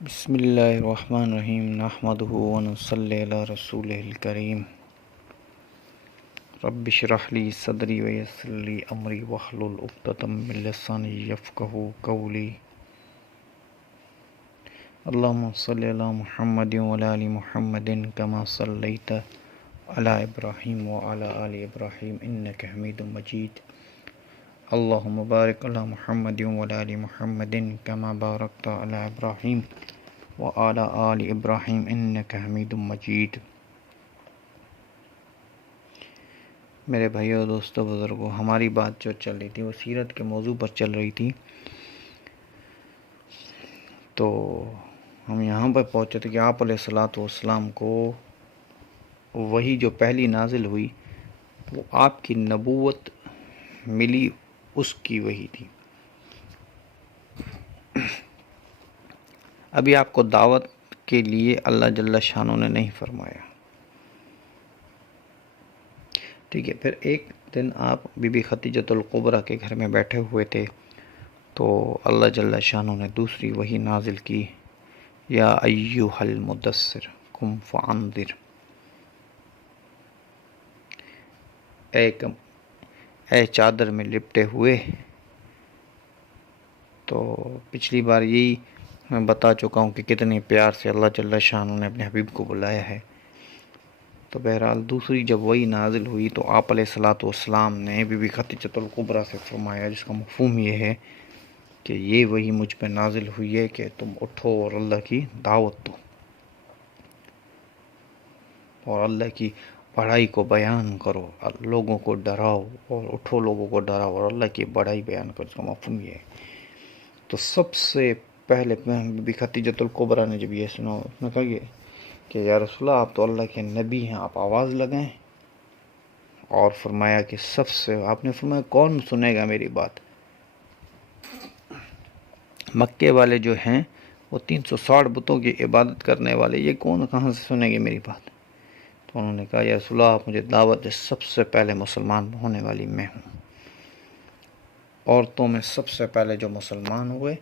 بسم اللہ الرحمن الرحیم نحمدہ ونصلی علی رسولہ الکریم رب اشرح لی صدری ویسر لی امری واحلل عقدۃ من لسانی یفقہوا قولی اللہم صلی علی محمد وعلی آل محمد کما صلیت علی ابراہیم وعلی آل ابراہیم انک حمید مجید اللہم بارک علی محمد وعلی آل محمد کما بارکت علی ابراہیم وعلی آل ابراہیم انک حمید مجید۔ میرے بھائیو دوستو بزرگو، ہماری بات جو چل رہی تھی وہ سیرت کے موضوع پر چل رہی تھی، تو ہم یہاں پر پہنچے تھے کہ آپ علیہ الصلوۃ والسلام کو وہی جو پہلی نازل ہوئی وہ آپ کی نبوت ملی، اس کی وہی تھی۔ ابھی آپ کو دعوت کے لیے اللہ جل شانہ نے نہیں فرمایا، ٹھیک ہے۔ پھر ایک دن آپ بی بی خدیجۃ الکبریٰ کے گھر میں بیٹھے ہوئے تھے، تو اللہ جل شانہ نے دوسری وحی نازل کی، یا ایھا المدثر قم فانذر، اے چادر میں لپٹے ہوئے۔ تو پچھلی بار یہی میں بتا چکا ہوں کہ کتنے پیار سے اللہ جل شانہ نے اپنے حبیب کو بلایا ہے۔ تو بہرحال دوسری جب وہی نازل ہوئی تو آپ علیہ الصلوۃ والسلام نے بی بی خدیجۃ الکبریٰ سے فرمایا، جس کا مفہوم یہ ہے کہ یہ وہی مجھ پہ نازل ہوئی ہے کہ تم اٹھو اور اللہ کی دعوت دو اور اللہ کی بڑائی کو بیان کرو، لوگوں کو ڈراؤ، اور اٹھو لوگوں کو ڈراؤ اور اللہ کی بڑائی بیان کرو، اس کا مفہوم یہ ہے۔ تو سب سے پہلے بی بی خدیجۃ الکبریٰ نے جب یہ سنا، اس نے کہا کہ یا رسول اللہ، آپ تو اللہ کے نبی ہیں، آپ آواز لگائیں۔ اور فرمایا کہ آپ نے فرمایا کون سنے گا میری بات؟ مکے والے جو ہیں وہ 360 بتوں کی عبادت کرنے والے، یہ کہاں سے سنے گے میری بات؟ تو انہوں نے کہا یا رسول اللہ، آپ مجھے دعوت دے، سب سے پہلے مسلمان ہونے والی میں ہوں۔ عورتوں میں سب سے پہلے جو مسلمان ہوئے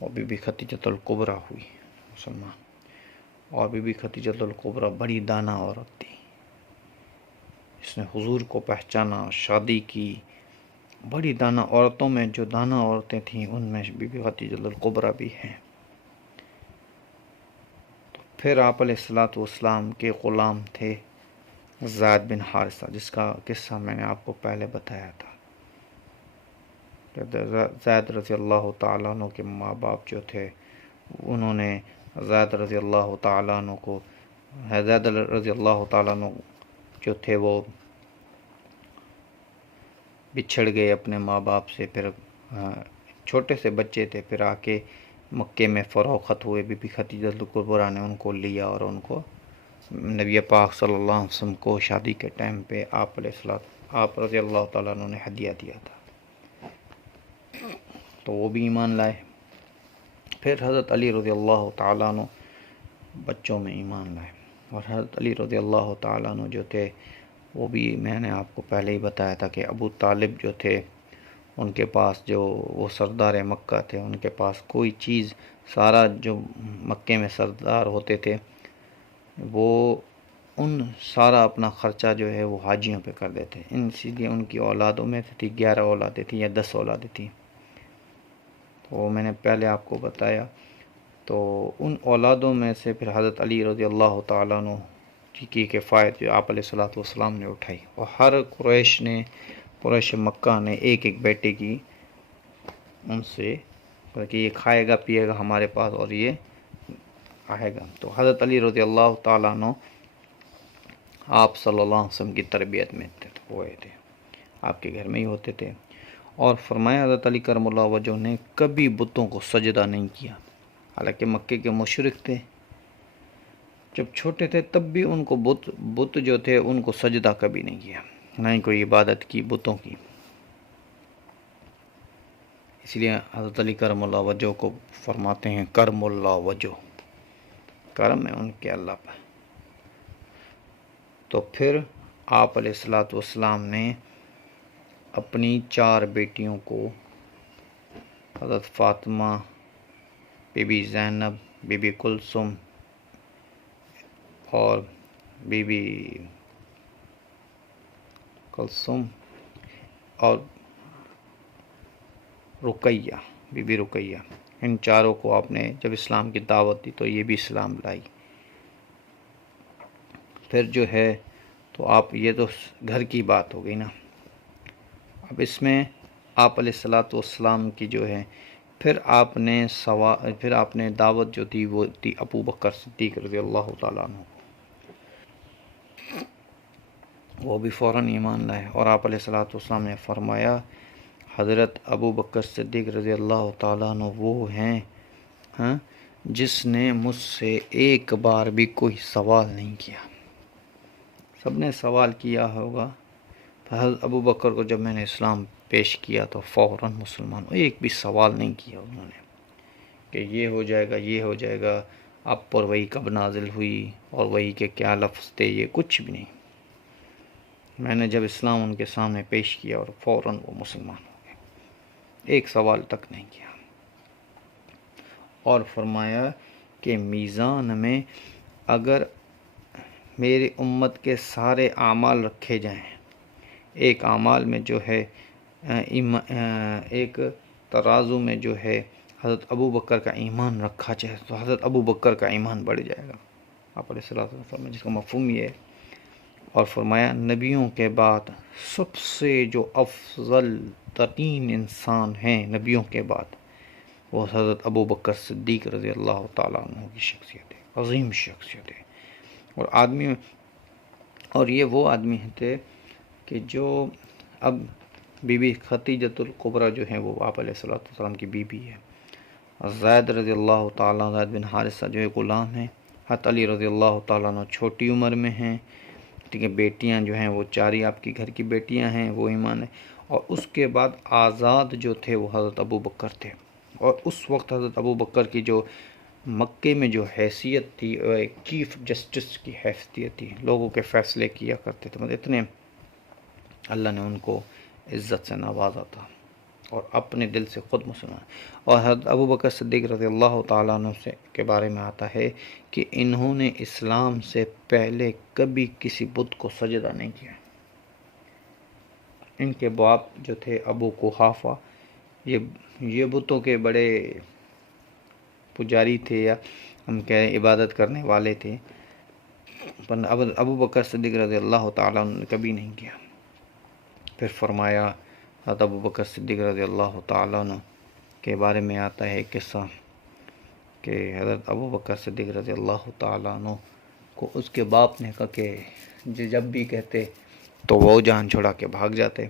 وہ بی بی خدیجۃ الکبریٰ ہوئی مسلمان، اور بی بی خدیجۃ الکبریٰ بڑی دانا عورت تھی، اس نے حضور کو پہچانا، شادی کی۔ بڑی دانا عورتوں میں جو دانا عورتیں تھیں ان میں بی بی خدیجۃ الکبریٰ بھی ہیں۔ پھر آپ علیہ الصلوۃ والسلام کے غلام تھے زید بن حارثہ، جس کا قصہ میں نے آپ کو پہلے بتایا تھا۔ زید رضی اللہ تعالیٰ عنہ کے ماں باپ جو تھے، انہوں نے زید رضی اللہ تعالیٰ عنہ جو تھے وہ بچھڑ گئے اپنے ماں باپ سے، پھر چھوٹے سے بچے تھے، پھر آ کے مکے میں فروخت ہوئے۔ بی بی خدیجۃ الکبریٰ نے ان کو لیا اور ان کو نبی پاک صلی اللہ علیہ وسلم کو شادی کے ٹائم پہ آپ رضی اللہ تعالیٰ عنہ نے ہدیہ دیا تھا، تو وہ بھی ایمان لائے۔ پھر حضرت علی رضی اللہ تعالیٰ عنہ بچوں میں ایمان لائے، اور حضرت علی رضی اللہ تعالیٰ عنہ جو تھے وہ بھی میں نے آپ کو پہلے ہی بتایا تھا کہ ابو طالب جو تھے ان کے پاس، جو وہ سردار مکہ تھے، ان کے پاس کوئی چیز، سارا جو مکے میں سردار ہوتے تھے وہ سارا اپنا خرچہ جو ہے وہ حاجیوں پہ کر دیتے، اسی لیے ان کی اولادوں میں سے تھی 11 اولادیں تھیں یا 10 اولادیں تھیں، وہ میں نے پہلے آپ کو بتایا۔ تو ان اولادوں میں سے پھر حضرت علی رضی اللہ تعالیٰ عنہ کی کفایت جو آپ علیہ الصلوۃ والسلام نے اٹھائی، اور ہر قریش مکہ نے ایک ایک بیٹے کی ان سے کہ یہ کھائے گا پیے گا ہمارے پاس اور یہ آئے گا۔ تو حضرت علی رضی اللہ تعالیٰ عنہ آپ صلی اللہ علیہ وسلم کی تربیت میں ہوئے تھے، آپ کے گھر میں ہی ہوتے تھے۔ اور فرمایا حضرت علی کرم اللہ وجہ نے کبھی بتوں کو سجدہ نہیں کیا، حالانکہ مکے کے مشرک تھے، جب چھوٹے تھے تب بھی ان کو بت جو تھے ان کو سجدہ کبھی نہیں کیا، نہ ہی کوئی عبادت کی بتوں کی۔ اس لیے حضرت علی کرم اللہ وجہ کو فرماتے ہیں کرم اللہ وجہ، کرم ہے ان کے اللہ پر۔ تو پھر آپ علیہ الصلوۃ والسلام نے اپنی 4 بیٹیوں کو، حضرت فاطمہ، بی بی زینب، بی بی کلثوم اور بی بی کلثوم اور رقیہ، بی بی رقیہ، ان چاروں کو آپ نے جب اسلام کی دعوت دی تو یہ بھی اسلام لائی۔ پھر جو ہے تو آپ، یہ تو گھر کی بات ہو گئی نا، اب اس میں آپ علیہ الصلاۃ والسلام کی جو ہے پھر آپ نے دعوت جو دی وہ دی ابو بکر صدیق رضی اللہ تعالیٰ عنہ، وہ بھی فوراً ایمان لائے، اور آپ علیہ الصلاۃ والسلام نے فرمایا حضرت ابو بکر صدیق رضی اللہ تعالیٰ عنہ وہ ہیں جس نے مجھ سے ایک بار بھی کوئی سوال نہیں کیا۔ سب نے سوال کیا ہوگا، حضرت ابو بکر کو جب میں نے اسلام پیش کیا تو فوراً مسلمان، ایک بھی سوال نہیں کیا انہوں نے کہ یہ ہو جائے گا، یہ ہو جائے گا، آپ پر وہی کب نازل ہوئی اور وہی کے کیا لفظ تھے، یہ کچھ بھی نہیں۔ میں نے جب اسلام ان کے سامنے پیش کیا اور فوراً وہ مسلمان ہو گئے، ایک سوال تک نہیں کیا۔ اور فرمایا کہ میزان میں اگر میری امت کے سارے اعمال رکھے جائیں، ایک اعمال میں جو ہے ایک ترازو میں جو ہے حضرت ابو بکر کا ایمان رکھا جائے تو حضرت ابو بکر کا ایمان بڑھ جائے گا، آپ علیہ الصلوۃ والسلام، جس کا مفہوم یہ ہے۔ اور فرمایا نبیوں کے بعد سب سے جو افضل ترین انسان ہیں نبیوں کے بعد، وہ حضرت ابو بکر صدیق رضی اللہ تعالیٰ عنہ کی شخصیت ہے، عظیم شخصیت ہے۔ اور یہ وہ آدمی تھے کہ جو اب بی بی خدیجۃ الکبریٰ جو ہیں وہ آپ علیہ الصلوۃ والسلام کی بیوی ہے، اور زید رضی اللہ تعالیٰ، زید بن حارثہ جو ہے غلام ہیں، حضرت علی رضی اللہ تعالیٰ عنہ چھوٹی عمر میں ہیں، ٹھیک ہے، بیٹیاں جو ہیں وہ 4 ہی آپ کی گھر کی بیٹیاں ہیں، وہ ایمان ہے۔ اور اس کے بعد آزاد جو تھے وہ حضرت ابو بکر تھے، اور اس وقت حضرت ابو بکر کی جو مکے میں جو حیثیت تھی، ایک چیف جسٹس کی حیثیت تھی، لوگوں کے فیصلے کیا کرتے تھے، مطلب اتنے اللہ نے ان کو عزت سے نوازا تھا، اور اپنے دل سے خود مسلمان۔ اور حضرت ابو بکر صدیق رضی اللہ تعالیٰ عنہ کے بارے میں آتا ہے کہ انہوں نے اسلام سے پہلے کبھی کسی بت کو سجدہ نہیں کیا۔ ان کے باپ جو تھے ابو قحافہ، یہ بتوں کے بڑے پجاری تھے، یا ہم کہیں عبادت کرنے والے تھے، پر ابو بکر صدیق رضی اللہ تعالیٰ عنہ نے کبھی نہیں کیا۔ پھر فرمایا حضرت ابو بکر صدیق رضی اللہ تعالیٰ عنہ کے بارے میں آتا ہے قصہ کہ حضرت ابو بکر صدیق رضی اللہ تعالیٰ عنہ کو اس کے باپ نے کہا کہ جب بھی کہتے تو وہ جان چھڑا کے بھاگ جاتے،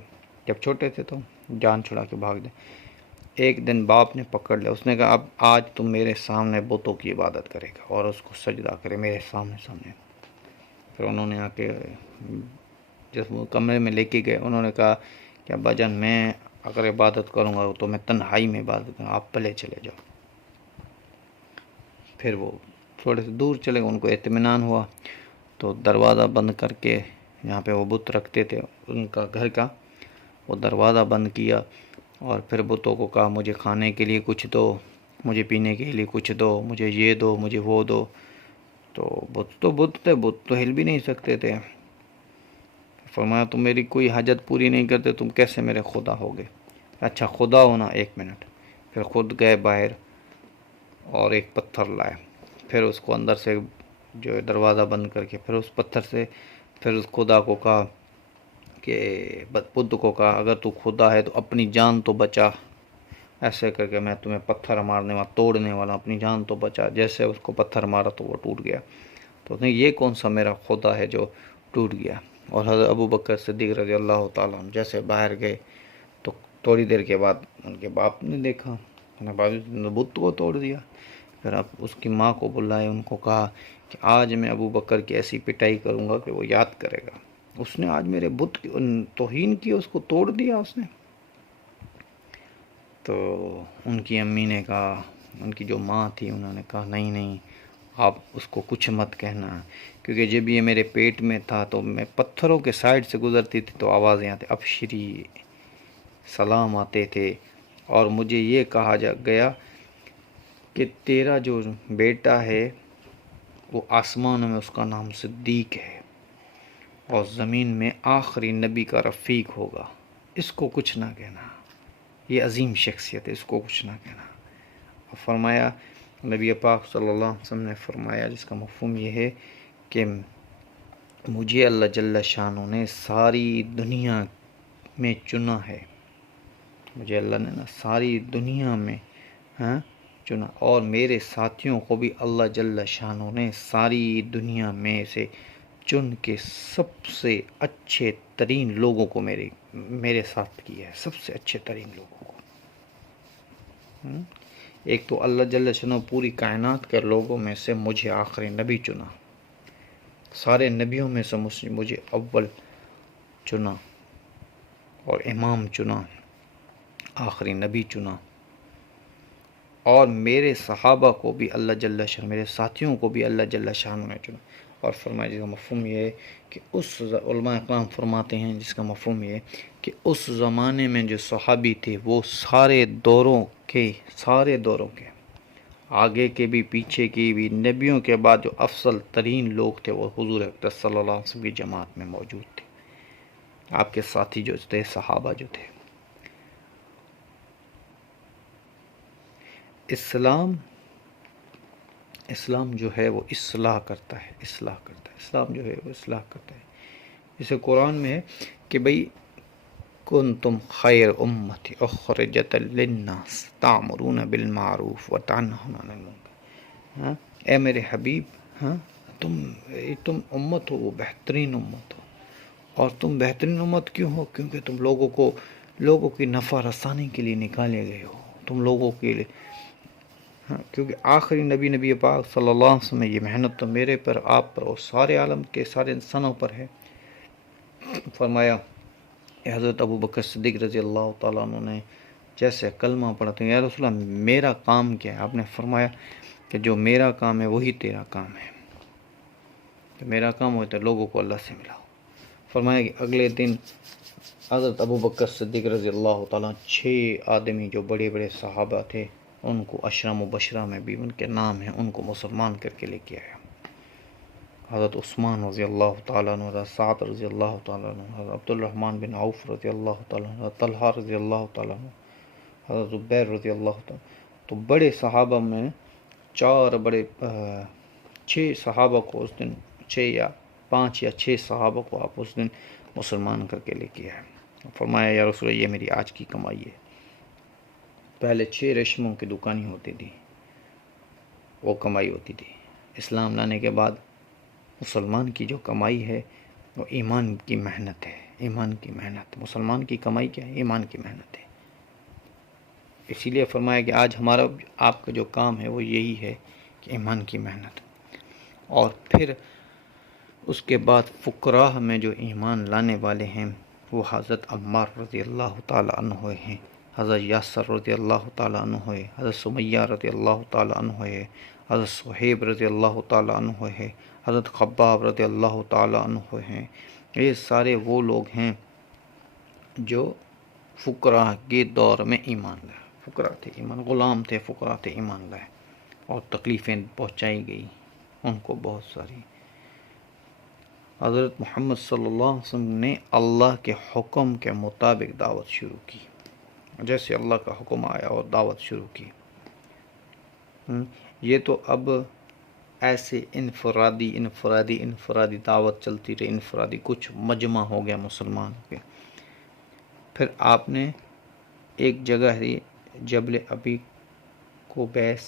جب چھوٹے تھے تو جان چھڑا کے بھاگ جاتے۔ ایک دن باپ نے پکڑ لیا، اس نے کہا اب آج تم میرے سامنے بتوں کی عبادت کرے گا اور اس کو سجدہ کرے میرے سامنے۔ پھر انہوں نے آ کے جس کمرے میں لے کے گئے، انہوں نے کہا کہ ابا جان میں اگر عبادت کروں گا تو میں تنہائی میں عبادت کروں گا، آپ پہلے چلے جاؤ۔ پھر وہ تھوڑے سے دور چلے گئے، ان کو اطمینان ہوا تو دروازہ بند کر کے، جہاں پہ وہ بت رکھتے تھے ان کا گھر کا، وہ دروازہ بند کیا، اور پھر بتوں کو کہا مجھے کھانے کے لیے کچھ دو، مجھے پینے کے لیے کچھ دو، مجھے یہ دو، مجھے وہ دو۔ تو بت تو ہل بھی نہیں سکتے تھے۔ فرمایا تم میری کوئی حاجت پوری نہیں کرتے، تم کیسے میرے خدا ہوگے؟ اچھا خدا ہونا، 1 منٹ۔ پھر خود گئے باہر اور ایک پتھر لائے، پھر اس کو اندر سے جو ہے دروازہ بند کر کے پھر اس پتھر سے پھر اس خدا کو کہا کہ بدھ کو کہا اگر تو خدا ہے تو اپنی جان تو بچا، ایسے کر کے میں تمہیں پتھر مارنے والا توڑنے والا، اپنی جان تو بچا۔ جیسے اس کو پتھر مارا تو وہ ٹوٹ گیا، تو اس نے یہ کون سا میرا خدا ہے جو ٹوٹ گیا؟ اور حضرت ابو بکر صدیق رضی اللہ تعالیٰ عنہ جیسے باہر گئے تو تھوڑی دیر کے بعد ان کے باپ نے دیکھا بت کو توڑ دیا۔ پھر اب اس کی ماں کو بلائے، ان کو کہا کہ آج میں ابو بکر کی ایسی پٹائی کروں گا کہ وہ یاد کرے گا، اس نے آج میرے بت کی توہین کی، اس کو توڑ دیا اس نے۔ تو ان کی امی نے کہا، ان کی جو ماں تھی انہوں نے کہا نہیں آپ اس کو کچھ مت کہنا، کیونکہ جب یہ میرے پیٹ میں تھا تو میں پتھروں کے سائڈ سے گزرتی تھی تو آوازیں آتی، ابشری، سلام آتے تھے، اور مجھے یہ کہا گیا کہ تیرا جو بیٹا ہے وہ آسمانوں میں اس کا نام صدیق ہے اور زمین میں آخری نبی کا رفیق ہوگا، اس کو کچھ نہ کہنا، یہ عظیم شخصیت ہے، اس کو کچھ نہ کہنا۔ اور فرمایا نبی پاک صلی اللہ علیہ وسلم نے فرمایا، جس کا مفہوم یہ ہے کہ مجھے اللہ جل شانہ نے ساری دنیا میں چنا ہے، مجھے اللہ نے ساری دنیا میں چنا، اور میرے ساتھیوں کو بھی اللہ جل شانہ نے ساری دنیا میں سے چن کے سب سے اچھے ترین لوگوں کو میرے ساتھ کیا ہے، سب سے اچھے ترین لوگوں کو۔ ایک تو اللہ جل شانہ پوری کائنات کے لوگوں میں سے مجھے آخری نبی چنا، سارے نبیوں میں سے مجھے اول چنا اور امام چنا، آخری نبی چنا، اور میرے صحابہ کو بھی اللہ جل شانہ، میرے ساتھیوں کو بھی اللہ جل شانہ نے چنا۔ اور فرمایا جس کا مفہوم یہ ہے کہ علماء اکرام فرماتے ہیں، جس کا مفہوم یہ ہے کہ اس زمانے میں جو صحابی تھے وہ سارے دوروں کے آگے کے بھی پیچھے کی بھی نبیوں کے بعد جو افضل ترین لوگ تھے وہ حضور اکرم صلی اللہ علیہ وسلم کی جماعت میں موجود تھے، آپ کے ساتھی جو تھے، صحابہ جو تھے۔ اسلام جو ہے وہ اصلاح کرتا ہے، اسلام جو ہے وہ اصلاح کرتا ہے۔ جیسے قرآن میں ہے کہ بھئی کنتم خیر امت اخرجت للناس تعمرون بالمعروف وتنہون عن المنکر، اے میرے حبیب، تم امت ہو، وہ بہترین امت ہو، اور تم بہترین امت کیوں ہو؟ کیونکہ تم لوگوں کی نفع رسانی کے لیے نکالے گئے ہو، تم لوگوں کے لیے، کیونکہ آخری نبی پاک صلی اللہ علیہ وسلم، یہ محنت تو میرے پر، آپ پر اور سارے عالم کے سارے انسانوں پر ہے۔ فرمایا حضرت ابو بکر صدیق رضی اللہ تعالیٰ عنہ نے جیسے کلمہ پڑھا تو یا رسول اللہ میرا کام کیا ہے؟ آپ نے فرمایا کہ جو میرا کام ہے وہی تیرا کام ہے، تو میرا کام ہوتا ہے لوگوں کو اللہ سے ملاؤ۔ فرمایا کہ اگلے دن حضرت ابو بکر صدیق رضی اللہ تعالیٰ 6 آدمی جو بڑے بڑے صحابہ تھے، ان کو عشرہ مبشرہ میں بھی ان کے نام ہیں، ان کو مسلمان کر کے لے کے آیا۔ حضرت عثمان رضی اللہ تعالیٰ عنہ، حضرت سعد رضی اللہ تعالیٰ عنہ، حضرت عبد الرحمن بن عوف رضی اللہ تعالیٰ عنہ، حضرت طلحہ رضی اللہ تعالیٰ عنہ، حضرت زبیر رضی اللہ تعالیٰ عنہ۔ تو بڑے صحابہ میں 6 صحابہ کو اس دن 5 یا 6 صحابہ کو آپ اس دن مسلمان کر کے لے کے آئے۔ فرمایا یا رسول اللہ یہ میری آج کی کمائی ہے۔ پہلے 6 ریشموں کی دکانیں ہوتی تھی، وہ کمائی ہوتی تھی۔ اسلام لانے کے بعد مسلمان کی جو کمائی ہے وہ ایمان کی محنت ہے، ایمان کی محنت۔ مسلمان کی کمائی کیا ہے؟ ایمان کی محنت ہے۔ اسی لیے فرمایا کہ آج ہمارا آپ کا جو کام ہے وہ یہی ہے کہ ایمان کی محنت۔ اور پھر اس کے بعد فقراء میں جو ایمان لانے والے ہیں وہ حضرت عمار رضی اللہ تعالیٰ عنہ ہیں، حضرت یاسر رضی اللہ تعالیٰ عنہ ہے، حضرت سمیہ رضی اللہ تعالیٰ عنہ ہے، حضرت صہیب رضی اللہ تعالیٰ عنہ ہے، حضرت خباب رضی اللہ تعالیٰ عنہ ہیں۔ یہ سارے وہ لوگ ہیں جو فقراء کے دور میں ایمان لائے، فقراء تھے، ایمان غلام تھے، فقراء تھے، ایمان لائے، اور تکلیفیں پہنچائی گئی ان کو بہت ساری۔ حضرت محمد صلی اللہ علیہ وسلم نے اللہ کے حکم کے مطابق دعوت شروع کی، جیسے اللہ کا حکم آیا اور دعوت شروع کی۔ یہ تو اب ایسے انفرادی دعوت چلتی رہی، انفرادی کچھ مجمع ہو گیا مسلمانوں کے۔ پھر آپ نے ایک جگہ ہے جبل ابی قبیس،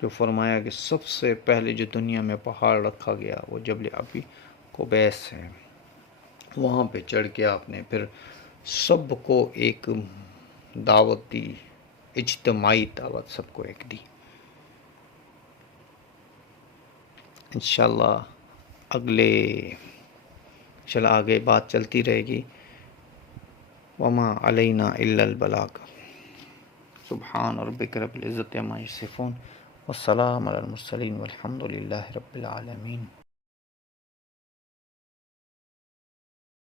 جو فرمایا کہ سب سے پہلے جو دنیا میں پہاڑ رکھا گیا وہ جبل ابی قبیس ہے، وہاں پہ چڑھ کے آپ نے پھر سب کو ایک دعوت دی، اجتماعی دعوت سب کو ایک دی۔ انشاءاللہ آگے بات چلتی رہے گی۔ وما علینا الا البلاغ۔ سبحان ربک رب العزت عما یصفون والسلام علی المرسلین والحمد للہ رب العالمین۔